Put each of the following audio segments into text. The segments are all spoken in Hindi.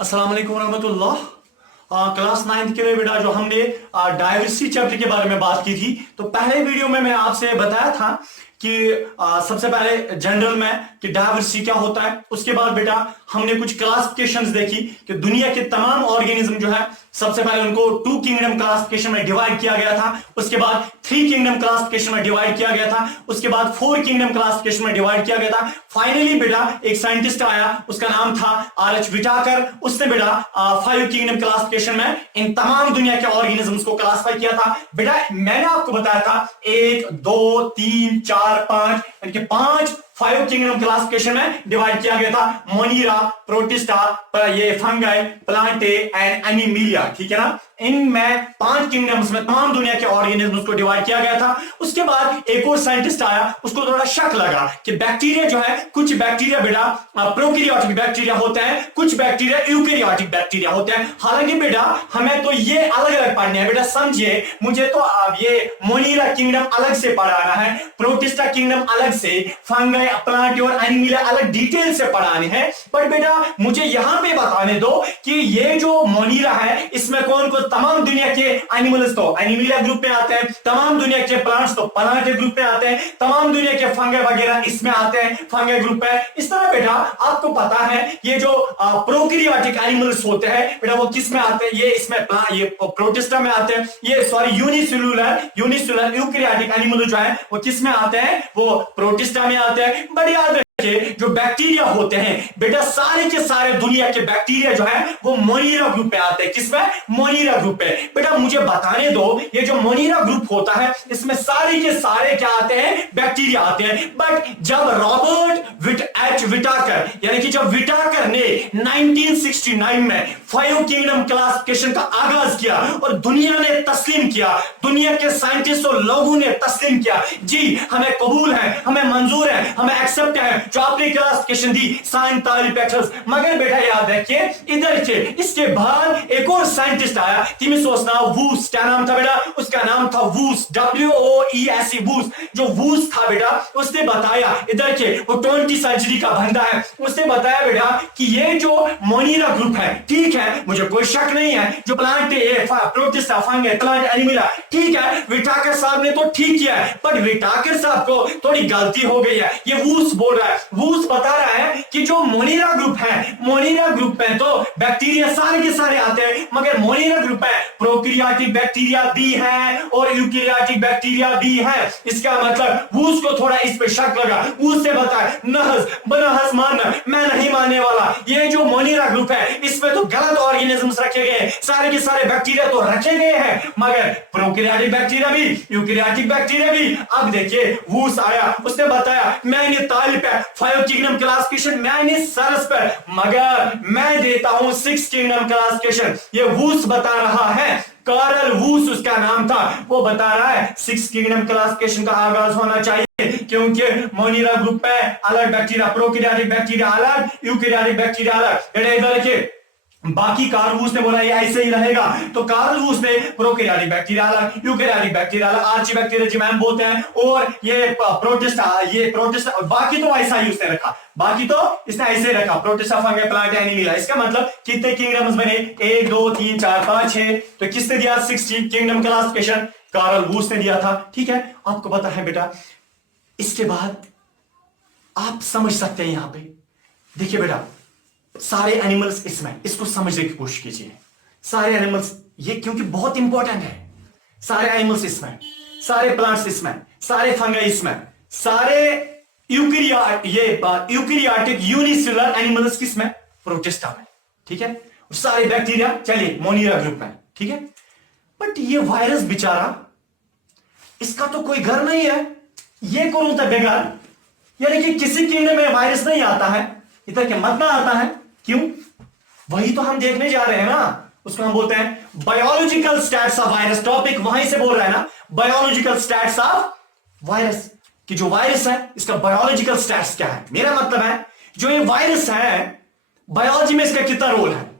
अस्सलाम वालेकुम रहमतुल्लाह। क्लास 9 के लिए बेटा जो हमने डायवर्सिटी चैप्टर के बारे में बात की थी, तो पहले वीडियो में मैं आपसे बताया था कि सबसे पहले जनरल में कि डायवर्सिटी क्या होता है। उसके बाद बेटा हमने कुछ क्लासिफिकेशंस देखी कि दुनिया के तमाम ऑर्गेनिज्म जो है सबसे पहले उनको 2 किंगडम क्लासिफिकेशन में डिवाइड किया गया था, उसके बाद 3 किंगडम क्लासिफिकेशन में डिवाइड किया गया था, उसके बाद 4 किंगडम क्लासिफिकेशन में डिवाइड किया गया था। फाइनली बेटा एक साइंटिस्ट आया, उसका नाम था आर.एच. विटाकर। उसने बेटा 5 किंगडम क्लासिफिकेशन में इन तमाम दुनिया के ऑर्गेनिजम्स को क्लासिफाई किया था। बेटा मैंने आपको बताया था 1 2 3 4 5 इनके 5 किंगडम क्लासिफिकेशन में डिवाइड किया गया था। मोनीरा, प्रोटिस्टा, ये फंगाई, प्लांटे एंड एनिमिलिया, ठीक है ना। इनमें 5 किंगडम्स में तमाम दुनिया के ऑर्गेनिजम्स को डिवाइड किया गया था। उसके बाद एक और साइंटिस्ट आया, उसको थोड़ा शक लगा कि बैक्टीरिया जो है, कुछ बैक्टीरिया बेटा प्रोकैरियोटिक बैक्टीरिया होते हैं, कुछ बैक्टीरिया यूकैरियोटिक बैक्टीरिया होते हैं। हालांकि बेटा हमें तो ये अलग अलग पढ़ने हैं। बेटा समझिए, मुझे तो ये मोनीरा किंगडम अलग से पढ़ाना है, प्रोटिस्टा किंगडम अलग से, फंगाई, प्लांट और एनिमिलिया अलग डिटेल से पढ़ाने हैं। पर बेटा मुझे यहां पे बताने दो कि ये जो मोनीरा है इसमें कौन कौन तमाम दुनिया के एनिमल्स तो एनिमिलिया ग्रुप में आते हैं, तमाम दुनिया के प्लांट्स तो प्लांट के ग्रुप में आते हैं, तमाम दुनिया के फंगाई वगैरह इसमें आते हैं, फंगाई ग्रुप में। इस तरह बेटा आपको पता है ये जो प्रोकैरियोटिक एनिमल्स होते हैं बेटा वो किस में आते हैं, ये इसमें ये प्रोटिस्टा में आते हैं, ये सॉरी यूनिसेलुलर यूकैरियोटिक एनिमल जो है वो किस में आते हैं, वो प्रोटिस्टा में आते हैं। बड़ी याद जो बैक्टीरिया होते हैं बेटा सारे के सारे दुनिया के बैक्टीरिया जो है वो मोनीरा ग्रुप में आते हैं। किसमें? मोनीरा ग्रुप में। बेटा मुझे बताने दो ये जो मोनीरा ग्रुप होता है इसमें सारे के सारे क्या आते हैं? बैक्टीरिया आते हैं। बट जब रॉबर्ट एच विटाकर यानी कि जब विटाकर ने 1969 में 5 किंगडम क्लासिफिकेशन का आगाज किया और दुनिया ने तस्लीम किया, दुनिया के साइंटिस्ट और लोगों ने तस्लीम किया, जी हमें कबूल है, हमें मंजूर है, हमें एक्सेप्ट है जो आपने क्लासिफिकेशन दी साइन तालिपेक्टस। मगर बेटा याद रखिए इधर के इसके बाद एक और साइंटिस्ट आया, सोचना वूस, क्या नाम था बेटा? उसका नाम था वूस, WOES वूस। जो वूस था बेटा उसने बताया, इधर के वो 20वीं सेंचुरी का बंदा है, उसने बताया बेटा कि ये जो मोनीरा ग्रुप है, ठीक है मुझे कोई शक नहीं है, जो plant protista, fungi, plant, Animalia, ठीक है विटाकर साहब ने तो ठीक किया है, पर विटाकर साहब को थोड़ी गलती हो गई है। ये वूस बोल रहा है, वूस बता रहा है कि जो मोनीरा ग्रुप है, मोनीरा ग्रुप में तो बैक्टीरिया सारे के सारे आते हैं, मगर मोनीरा ग्रुप में प्रोकैरियोटिक बैक्टीरिया भी है और यूकैरियोटिक बैक्टीरिया भी है। इसका मतलब वूस को थोड़ा इस पे शक लगा, वूस से बताया नहस मानना, मैं नहीं मानने वाला। ये जो मोनीरा ग्रुप है इसमें तो गलत ऑर्गेनिजम्स रखे गए हैं, सारे के सारे बैक्टीरिया तो रखे गए हैं, मगर प्रोकैरियोटिक बैक्टीरिया भी, यूकैरियोटिक बैक्टीरिया भी। अब देखिए वूस आया, उसने बताया मैंने तालिब है 5 किंगडम क्लासिफिकेशन, मैंने सरस पर, मगर मैं देता हूं 6 किंगडम क्लासिफिकेशन। ये वूस बता रहा है, कार्ल वूस उसका नाम था, वो बता रहा है 6 किंगडम क्लासिफिकेशन का आगाज होना चाहिए, क्योंकि मोनीरा ग्रुप में अलग बैक्टीरिया, प्रोकैरियोटिक बैक्टीरिया अलग, यूकैरियोटिक बैक्टीरिया अलग। इधर देखिए बाकी कार्ल वूस ने बोला ये ऐसे ही रहेगा, तो कार्ल वूस ने प्रोकैरियोटिक बैक्टीरिया अलग, यूकैरियोटिक बैक्टीरिया अलग, आर्चीबैक्टीरियम बोलते हैं, और ये प्रोटिस्टा बाकी तो ऐसा ही उसने रखा, बाकी तो इसने ऐसे रखा, प्रोटिस्टा, फंगाई, प्लांट, एनिमिलिया। इसका मतलब कितने किंगडम्स बने? 1 2 3 4 5 6। तो किसने दिया 6 किंगडम क्लासिफिकेशन? कार्ल वूस ने दिया था, ठीक है। आपको पता है बेटा इसके बाद आप समझ सकते हैं, यहां पे देखिए बेटा सारे एनिमल्स इसमें, इसको समझने की कोशिश कीजिए। सारे एनिमल्स ये क्योंकि बहुत इंपॉर्टेंट है, सारे एनिमल्स इसमें, सारे प्लांट्स इसमें, सारे फंगाई इसमें, सारे यूकैरियोटिक यूनिसेलुलर एनिमल्स किसमें? प्रोटिस्टा में, ठीक है। सारे बैक्टीरिया चलिए मोनीरा ग्रुप में, ठीक है। बट ये वायरस बेचारा, इसका तो कोई घर नहीं है, ये कौन होता है बेकार? यानी कि किसी किंगडम में वायरस नहीं आता है, इधर के मत ना आता है, क्यों? वही तो हम देखने जा रहे हैं ना, उसको हम बोलते हैं biological stats of virus. Topic वहीं से बोल रहा है ना, बायोलॉजिकल स्टैट्स ऑफ वायरस, कि जो वायरस है इसका बायोलॉजिकल स्टैट्स क्या है। मेरा मतलब है जो ये वायरस है बायोलॉजी में इसका कितना रोल है,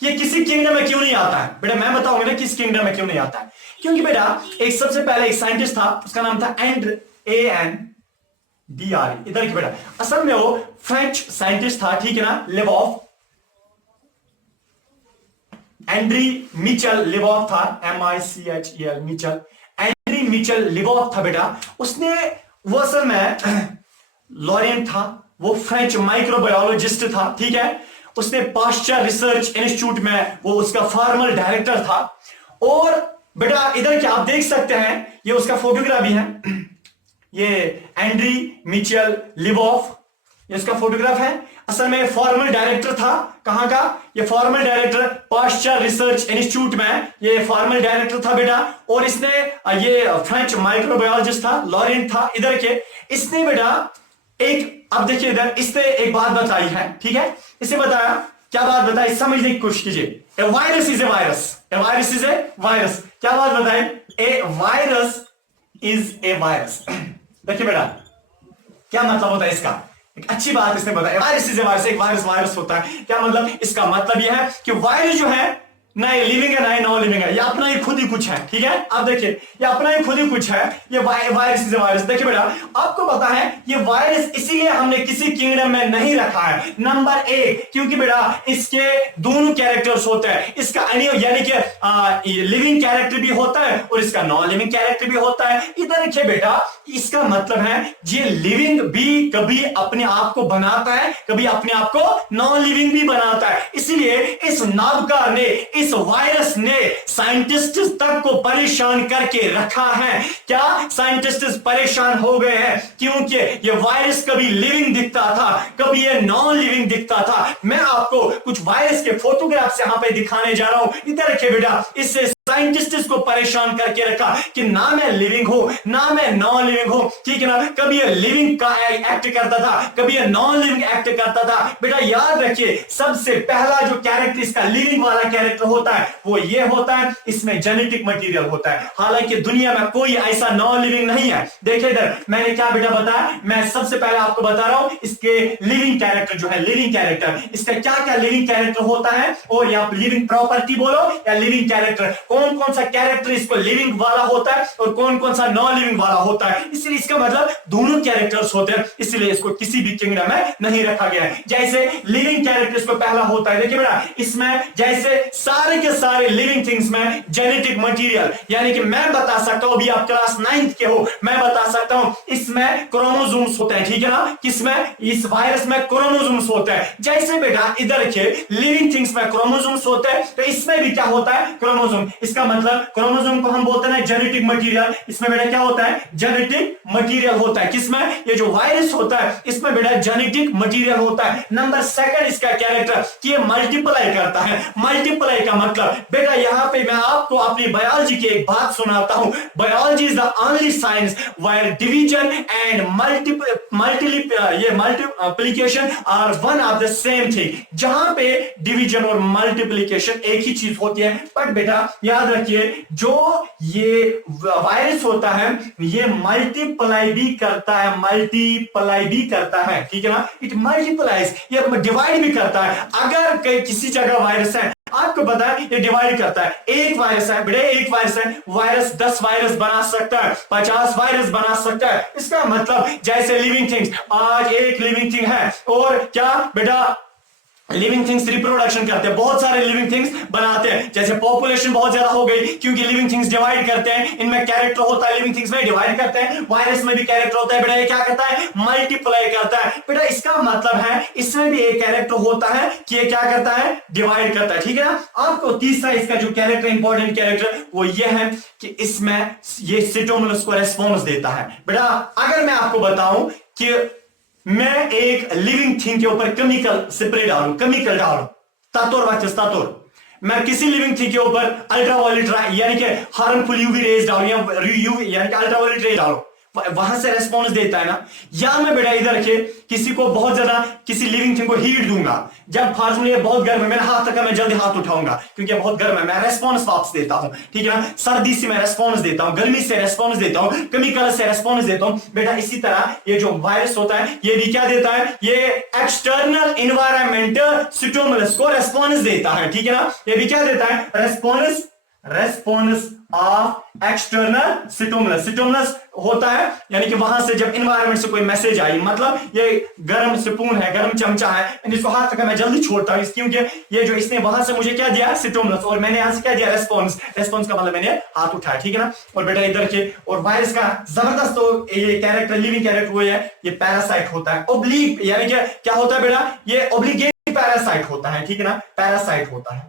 ये किसी किंगडम में क्यों नहीं आता है? बेटा मैं बताऊंगा ना किस किंगडम में क्यों नहीं आता है, क्योंकि बेटा एक सबसे पहले एक साइंटिस्ट था, उसका नाम था ANDRE। इधर की बेटा असल में वो फ्रेंच साइंटिस्ट था, ठीक है ना, एंड्री मिचेल लिबॉफ था, MICHEL मिचेल, एंड्री मिचेल लिबॉफ था बेटा। उसने वो असल में लॉरेंट था, वो फ्रेंच माइक्रोबायोलॉजिस्ट था, ठीक है। उसने पाश्चर रिसर्च इंस्टीट्यूट में वो उसका फॉर्मल डायरेक्टर था। और बेटा इधर क्या आप देख सकते हैं, ये उसका फोटोग्राफ भी है, ये एंड्री मिचेल लिबॉफ, ये उसका फोटोग्राफ है। असल में फॉर्मल डायरेक्टर था, कहां का, ये formal director Pasteur research institute में ये फॉर्मल डायरेक्टर था बेटा। और इसने ये फ्रेंच माइक्रोबायोलॉजिस्ट था, लॉरेंट था इधर के। इसने बेटा एक, अब देखिए इधर, इसने एक बात बताई है, ठीक है। इसे बताया, क्या बात बताई, समझने की कोशिश कीजिए। A virus is a virus, a virus is a virus. क्या बात बताई, a virus is a virus. देखिए बेटा क्या मतलब होता है इसका, एक अच्छी बात इसने बताया, वायरस इज ए वायरस, एक वायरस वायरस होता है। क्या मतलब, इसका मतलब यह है कि वायरस जो है ना ये लिविंग है ना ये नॉन लिविंग है, ये अपना ही खुद ही कुछ है, ठीक है। अब देखिए ये अपना ही खुद ही कुछ है, ये वायरस इज वायरस। देखिए बेटा आपको पता है ये वायरस इसीलिए हमने किसी किंगडम में नहीं रखा है, नंबर एक, क्योंकि बेटा इसके दोनों कैरेक्टर्स होते हैं। इसका यानी कि लिविंग कैरेक्टर भी होता है और इसका नॉन लिविंग कैरेक्टर भी होता है। इधर देखिए बेटा, इसका मतलब है ये लिविंग भी कभी अपने आप को बनाता है, कभी अपने आप को नॉन लिविंग भी बनाता है। इसलिए इस नावकार ने, इस वायरस ने साइंटिस्ट तक को परेशान करके रखा है। क्या साइंटिस्ट परेशान हो गए हैं, क्योंकि ये वायरस कभी लिविंग दिखता था, कभी ये नॉन लिविंग दिखता था। मैं आपको कुछ वायरस के फोटोग्राफ्स यहां पे दिखाने जा रहा हूं, इधर रखिए बेटा। इससे साइंटिस्ट को परेशान करके रखा कि ना मैं लिविंग हूं ना मैं नॉन लिविंग हूं, ठीक है ना। कभी ये लिविंग का एक्ट करता था, कभी ये नॉन लिविंग एक्ट करता था। बेटा याद रखिए, सबसे पहला जो कैरेक्टर इसका लिविंग वाला कैरेक्टर होता है वो ये होता है, इसमें जेनेटिक मटेरियल होता है। हालांकि दुनिया में कोई ऐसा नॉन लिविंग नहीं है। देखिए इधर मैंने क्या बेटा बताया, मैं सबसे पहले आपको बता रहा हूं इसके लिविंग कैरेक्टर जो है, लिविंग कैरेक्टर, इसका क्या क्या लिविंग कैरेक्टर होता है, और या लिविंग प्रॉपर्टी बोलो या लिविंग कैरेक्टर, कौन कौन सा कैरेक्टर इसको लिविंग वाला होता है और कौन कौन सा नॉन लिविंग वाला होता है। इसलिए इसका मतलब दोनों कैरेक्टर्स होते हैं, इसलिए इसको किसी भी किंगडम में नहीं रखा गया है। जैसे लिविंग कैरेक्टर इसको पहला होता है, देखिए बेटा इसमें जैसे सारे के सारे लिविंग थिंग्स में जेनेटिक मटेरियल, यानी कि मैं बता सकता हूं, अभी आप क्लास 9th के हो, मैं बता सकता हूं इसमें क्रोमोसोम्स होते हैं, ठीक है ना। किसमें, इस वायरस में क्रोमोसोम्स होते हैं। जैसे बेटा इधर के लिविंग थिंग्स में क्रोमोसोम्स होते हैं, तो इसमें भी क्या होता है, क्रोमोसोम। इसका मतलब क्रोमोसोम को हम बोलते हैं जेनेटिक मटेरियल। इसमें बेटा क्या होता है, जेनेटिक मटेरियल होता है। किसमें, ये जो वायरस होता है इसमें बेटा जेनेटिक मटेरियल होता है। नंबर सेकंड इसका कैरेक्टर कि ये मल्टीप्लाई करता है। मल्टीप्लाई का मतलब बेटा यहां पे मैं आपको अपनी बायोलॉजी की एक बात सुनाता हूं। Biology is the only science where division and multiplication are one of the same thing. जहां पे डिवीजन और मल्टीप्लिकेशन एक ही चीज होती है। बट बेटा याद रखिए, जो ये वायरस होता है ये मल्टीप्लाई भी करता है, मल्टीप्लाई भी करता है, ठीक है ना। इट मल्टीप्लाइज, ये डिवाइड भी करता है। अगर किसी जगह वायरस है, आपको पता है ये डिवाइड करता है। एक वायरस है बेटे, एक वायरस है, वायरस 10 वायरस बना सकता है, 50 वायरस बना सकता है। इसका मतलब जैसे लिविंग थिंग्स, आज एक लिविंग थिंग है और क्या बेटा लिविंग थिंग्स रिप्रोडक्शन करते हैं, बहुत सारे लिविंग थिंग्स बनाते हैं। जैसे पॉपुलेशन बहुत ज्यादा हो गई क्योंकि लिविंग थिंग्स डिवाइड करते हैं, इनमें कैरेक्टर होता है, लिविंग थिंग्स में डिवाइड करते हैं। वायरस में भी कैरेक्टर होता है बेटा, ये क्या करता है, मल्टीप्लाई करता है। बेटा इसका मतलब है इसमें भी एक कैरेक्टर होता है कि ये क्या करता है, डिवाइड करता है, ठीक है ना। आपको तीसरा इसका जो कैरेक्टर, इंपॉर्टेंट कैरेक्टर, वो ये है कि इसमें ये सिटोमिनस को रेस्पॉन्स देता है। बेटा अगर मैं आपको बताऊं कि मैं एक लिविंग थिंग के ऊपर केमिकल स्प्रे डालूं, केमिकल डालूं, तातोर, मैं किसी लिविंग थिंग के ऊपर अल्ट्रावायलेट यानी कि हार्मफुल यूवी रेज डालूं या यूवी यानी कि अल्ट्रावायलेट रेज डालूं, वहां से रेस्पॉन्स देता है ना। या मैं बेटा इधर के किसी को बहुत ज्यादा किसी लिविंग थिंग को हीट दूंगा, जब फॉर्चुनेटली ये बहुत गर्म है, मेरा हाथ तक मैं जल्दी हाथ उठाऊंगा क्योंकि बहुत गर्म है, मैं रेस्पॉन्स वापस देता हूं, ठीक है ना। सर्दी से मैं रेस्पॉन्स देता हूं, गर्मी से रेस्पॉन्स देता हूं, केमिकल से रेस्पॉन्स देता हूं। बेटा इसी तरह ये जो वायरस होता है ये भी क्या देता है, ये एक्सटर्नल इन्वायरमेंट स्टिमुलस को रेस्पॉन्स देता है, ठीक है ना। ये भी क्या देता है, response response of external stimulus. Stimulus होता है यानी कि वहां से जब इन्वायरमेंट से कोई मैसेज आई, मतलब ये गर्म स्पून है, गर्म चमचा है, इसको हाथ रखा मैं जल्दी छोड़ता हूं क्योंकि ये जो इसने वहां से मुझे क्या दिया, स्टिमुलस, और मैंने यहां से क्या दिया, रेस्पॉन्स। रेस्पॉन्स का मतलब मैंने हाथ उठाया, ठीक है ना। और बेटा इधर के और वायरस का जबरदस्त तो ये कैरेक्टर, लिविंग कैरेक्टर वो है, ये पैरासाइट होता है। ओब्लिक यानी कि क्या होता है बेटा, ये ओब्लिगेट पैरासाइट होता है, ठीक है ना, पैरासाइट होता है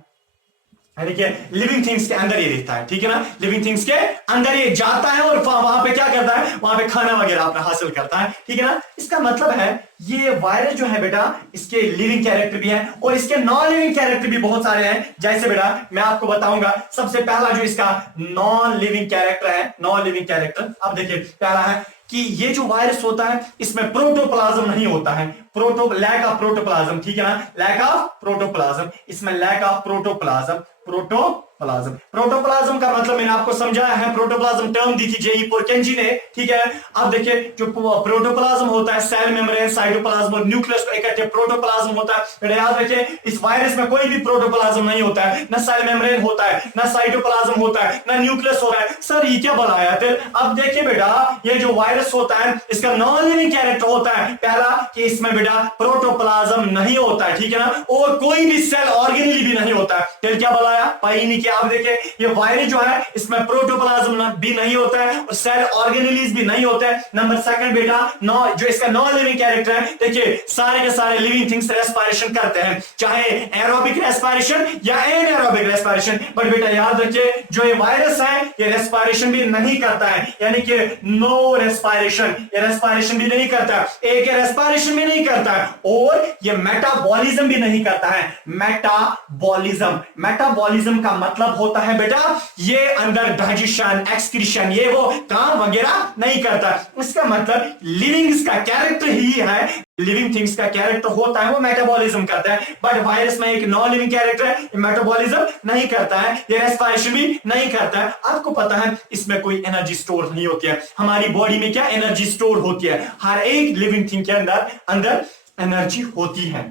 यानी कि लिविंग थिंग्स के अंदर ये रहता है, ठीक है ना, लिविंग थिंग्स के अंदर ये जाता है और वहां पे क्या करता है, वहां पे खाना वगैरह अपना हासिल करता है, ठीक है ना। इसका मतलब है ये वायरस जो है बेटा, इसके लिविंग कैरेक्टर भी है और इसके नॉन लिविंग कैरेक्टर भी बहुत सारे हैं। जैसे बेटा मैं आपको बताऊंगा, सबसे पहला जो इसका नॉन लिविंग कैरेक्टर है, नॉन लिविंग कैरेक्टर, अब देखिए पहला है कि ये जो वायरस होता है इसमें प्रोटोप्लाज्म नहीं होता है, लैक ऑफ प्रोटोप्लाज्म, ठीक है ना, लैक ऑफ प्रोटोप्लाज्म, इसमें लैक ऑफ प्रोटोप्लाज्म। प्रोटोप्लाज्म का मतलब मैंने आपको समझाया है, प्रोटोप्लाज्म टर्म दी थी जेई पोरकेंजी ने, ठीक है। अब देखिए जो प्रोटोप्लाज्म होता है, सेल मेम्ब्रेन, साइटोप्लाज्म और न्यूक्लियस को इकट्ठे प्रोटोप्लाज्म होता है। बेटा याद रखिए इस वायरस में कोई भी प्रोटोप्लाज्म नहीं होता है, ना सेल मेम्ब्रेन होता है, ना साइटोप्लाज्म होता है, ना न्यूक्लियस होता है। सर ये क्या बनाया थे? अब देखिए बेटा ये जो वायरस होता है इसका नॉन लिविंग कैरेक्टर होता है पहला कि इसमें बेटा प्रोटोप्लाज्म नहीं होता है, ठीक है ना, और कोई भी सेल ऑर्गेनेल भी नहीं होता है। फिर क्या बनाया, पाई नहीं किया। अब देखिए ये वायरस जो है इसमें प्रोटोप्लाज्म भी नहीं होता है और सेल ऑर्गेनेल्स भी नहीं होते हैं। नंबर सेकंड बेटा जो इसका नॉन लिविंग कैरेक्टर है, देखिए सारे के सारे लिविंग थिंग्स रेस्पिरेशन करते हैं, चाहे एरोबिक रेस्पिरेशन या एनारोबिक रेस्पिरेशन। बट बेटा याद रखिए जो ये वायरस है ये रेस्पिरेशन भी नहीं करता है, यानी कि नो रेस्पिरेशन, ये रेस्पिरेशन भी नहीं करता, एक रेस्पिरेशन भी नहीं करता है और ये मेटाबॉलिज्म भी नहीं करता है। मेटाबॉलिज्म, मेटाबॉलिज्म का मतलब होता है बेटा ये अंदर डाइजेशन, एक्सक्रीशन, ये वो काम वगैरह नहीं करता। इसका मतलब लिविंग्स का कैरेक्टर ही है, लिविंग थिंग्स का कैरेक्टर होता है वो मेटाबॉलिज्म करता है। बट वायरस में एक नॉन लिविंग कैरेक्टर है, ये मेटाबॉलिज्म नहीं करता है, ये रेस्पिरेशन भी नहीं करता है। आपको पता है इसमें कोई एनर्जी स्टोर नहीं होती है। हमारी बॉडी में क्या एनर्जी स्टोर होती है, हर एक लिविंग थिंग के अंदर एनर्जी होती है।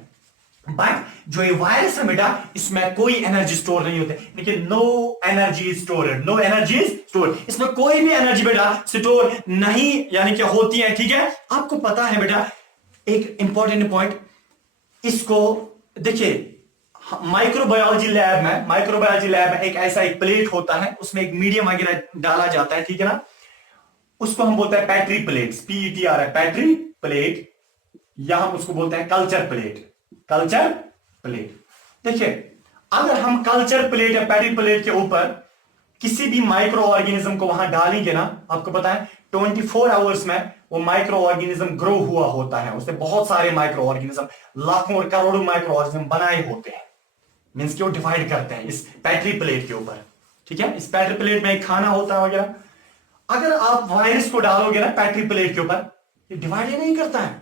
बट जो ये वायरस है बेटा इसमें कोई एनर्जी स्टोर नहीं होती, लेकिन no energy store, no energy store, इसमें कोई भी एनर्जी बेटा स्टोर नहीं यानी कि होती है, ठीक है। आपको पता है बेटा एक इंपॉर्टेंट पॉइंट, इसको देखिए माइक्रोबायोलॉजी लैब में एक ऐसा एक प्लेट होता है, उसमें एक मीडियम वगैरह डाला जाता है, ठीक है ना, उसको हम बोलते हैं पैट्री प्लेट्स, PETR है पैट्री प्लेट, या हम उसको बोलते हैं कल्चर प्लेट, कल्चर प्लेट। देखिए अगर हम कल्चर प्लेट या पैट्री प्लेट के ऊपर किसी भी माइक्रो ऑर्गेनिज्म को वहां डालेंगे ना, आपको पता है 24 आवर्स में वो माइक्रो ऑर्गेनिज्म ग्रो हुआ होता है, उससे बहुत सारे माइक्रो ऑर्गेनिज्म, लाखों और करोड़ों माइक्रो ऑर्गेनिज्म बनाए होते हैं, मींस कि वो डिवाइड करते हैं इस पैट्री प्लेट के ऊपर, ठीक है। इस पैट्री प्लेट में एक खाना होता है वगैरह, अगर आप वायरस को डालोगे ना पैट्री प्लेट के ऊपर, ये डिवाइड ही नहीं करता है,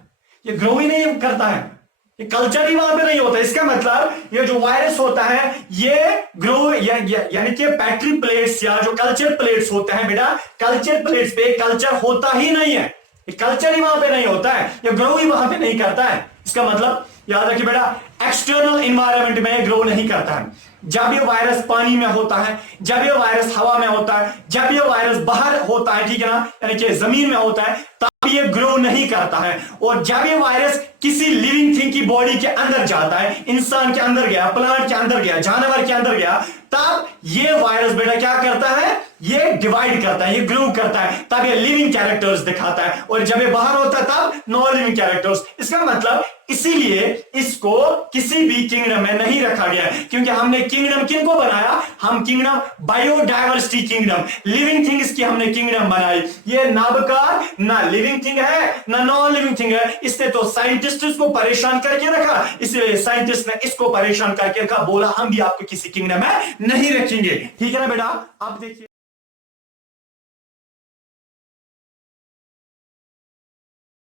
ये ग्रो ही नहीं करता है, ये कल्चर ही वहां पे नहीं होता। इसका मतलब ये जो वायरस होता है ये ग्रो यानी कि पैट्री प्लेट्स या जो कल्चर प्लेट्स होते हैं बेटा, कल्चर प्लेट्स पे कल्चर होता ही नहीं है, ये कल्चर ही वहां पे नहीं होता है, ये ग्रो ही वहां पे नहीं करता है। इसका मतलब याद रखिए बेटा एक्सटर्नल एनवायरनमेंट में ग्रो नहीं करता है। जब ये वायरस पानी में होता है, जब ये वायरस हवा में होता है, जब ये वायरस बाहर होता है, ठीक है ना, यानी कि जमीन में होता है, तब ये ग्रो नहीं करता है। और जब ये वायरस किसी लिविंग थिंग की बॉडी के अंदर जाता है, इंसान के अंदर गया, प्लांट के अंदर गया, जानवर के अंदर गया, तब ये वायरस बेटा क्या करता है, ये डिवाइड करता है, ये ग्रो करता है, तब ये लिविंग कैरेक्टर्स दिखाता है। और जब ये बाहर होता है तब नॉन लिविंग कैरेक्टर्स। इसका मतलब इसीलिए इसको किसी भी किंगडम में नहीं रखा गया है, क्योंकि हमने किंगडम किनको बनाया, हम kingdom biodiversity kingdom, living things की हमने किंगडम बनाई। ये नाबकार ना लिविंग थिंग है ना नॉन लिविंग थिंग है, इसने तो साइंटिस्ट को परेशान करके रखा, इसलिए साइंटिस्ट ने इसको परेशान करके रखा, बोला हम भी आपको किसी किंगडम में नहीं रखेंगे, ठीक है ना बेटा। अब देखिए